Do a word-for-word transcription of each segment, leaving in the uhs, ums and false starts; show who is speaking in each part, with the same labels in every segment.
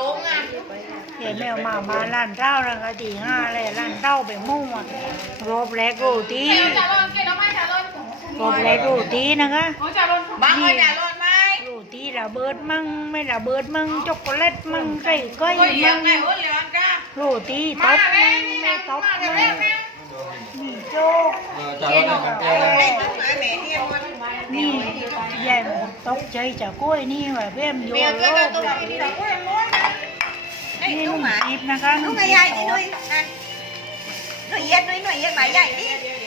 Speaker 1: lộn à.
Speaker 2: Vậy mèo mà mà lăn rau là cái gì ha lại lăn rau bị mông mà gộp lẹ gỗ tí gộp lẹ gỗ tí nè á
Speaker 1: Bạn ơi trả luôn mai.
Speaker 2: gỗ tí là bớt măng mấy là bớt măng chocolate măng cây cây
Speaker 1: Ôi liệt
Speaker 2: măng
Speaker 1: này ôi liệt ca.
Speaker 2: gỗ tí tóc măng mấy tóc măng mì chô
Speaker 1: Đây cũng lại mẹ đi luôn.
Speaker 2: mì vậy mà tóc chơi chả cối ni mà với em vô
Speaker 1: Mẹ cái
Speaker 2: lô
Speaker 1: tôi làm đi đâu có em nói.
Speaker 2: ni đúng mà dịp nè con
Speaker 1: Đúng ngày dạy đi nuôi. Nuôi yên nuôi nuôi yên mày dạy đi.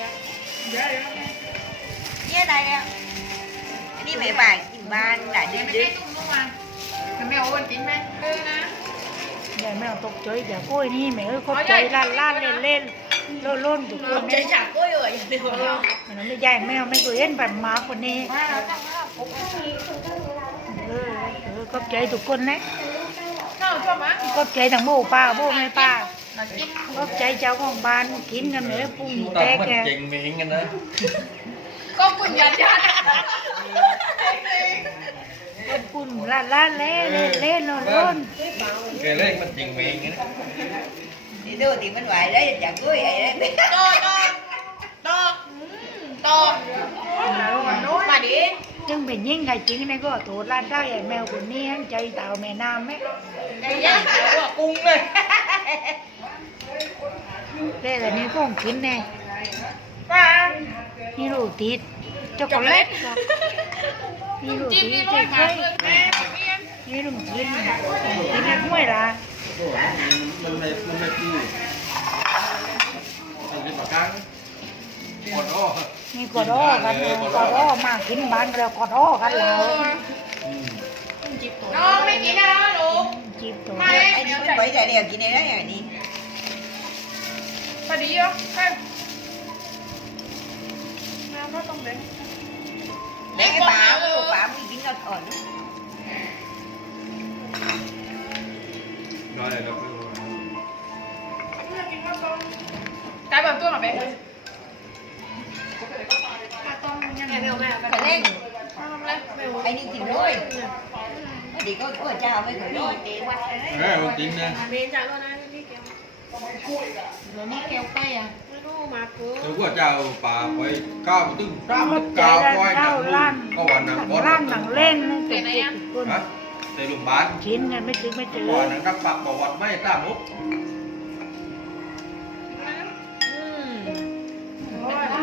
Speaker 1: Yên này nè. Đi mẹ bài tìm ban lại đi đi. Mẹ ơi tính mẹ.
Speaker 2: vậy mèo tóc chơi chả cối ni mẹ ơi có chơi lan lan lên lên lô lôn tụi con
Speaker 1: Chơi chả cối rồi.
Speaker 2: nó mới dạy mèo mấy người yên bản má của nè ừ, có chơi tụi con đấy có chơi thằng bố pa bố mẹ pa có chơi cháu con ban kín cái nữa phun té kìa
Speaker 3: chèn miệng anh đó
Speaker 1: Con quỳnh giật ra.
Speaker 2: con phun la la lé lé lé lon lon
Speaker 3: kề lên mình chèn miệng vậy đó
Speaker 1: Đi đưa thì bên ngoài đấy chả cưới vậy đấy. To to. To. To. Mà đi.
Speaker 2: nhưng mình nhìn ngày chính này có tổ lan ra vậy mèo của ni anh chơi tàu mẹ nam ấy
Speaker 1: Đây giá của cung này.
Speaker 2: đây là những con kín này như đồ thịt chocolate như đồ thịt chơi chơi như đồ thịt thịt này cũng phải là
Speaker 3: mình này mình này chi mình đi mà cắn còn đó
Speaker 2: như có đóกันcó đó mà kín bán rồi có đóกันlà
Speaker 1: Nó mấy chị đó luôn.
Speaker 2: chịp tổ
Speaker 1: Anh đi cũng bảy giờ đều chị này đó nhà đi. Phải đi không? Để cái bà cái bà mình dính ngọt ổn.
Speaker 3: nói này nó
Speaker 1: Cái bằng tôi mà bé. Phải lên. Anh đi tìm nuôi. Để có có chào với người nuôi.
Speaker 3: cái đầu tiên nè tôi có chào bà phải cao một tương cao
Speaker 2: mất
Speaker 3: cao
Speaker 2: chạy
Speaker 3: quay
Speaker 2: ra rau
Speaker 3: nặng
Speaker 2: lan
Speaker 3: có hoàn nặng có
Speaker 2: lan nặng lên tụi
Speaker 3: hả để lùm bán
Speaker 2: chín ngày mới chín mới
Speaker 3: có
Speaker 2: trừ
Speaker 3: hoàn nặng các bạc bảo vật mấy ta múc